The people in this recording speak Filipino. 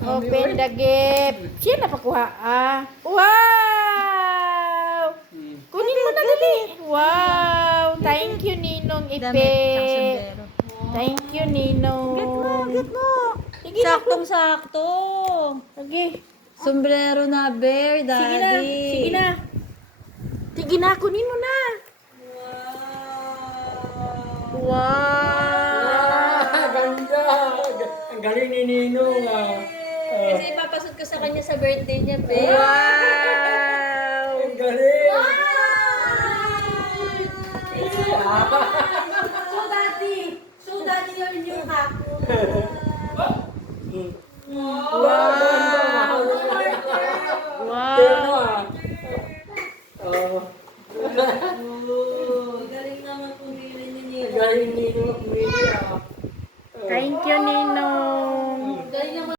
Open the gift. Siya napakuha. Wow! Kunin mo na dali. Wow! Thank you, Ninong Ipe. Damit, Thank you, Ninong. Get mo. Sige na. Saktong-sakto. Sige. Sombrero na, bear, Sige na. daddy. Sige na. Sige na. Kunin mo na. Wow! Ganda! Ang galing ni Ninong. Kasi ipapasok ko sa kanya sa birthday niya, bear. Wow! Ang galing! So daddy, you're new happy. Wow!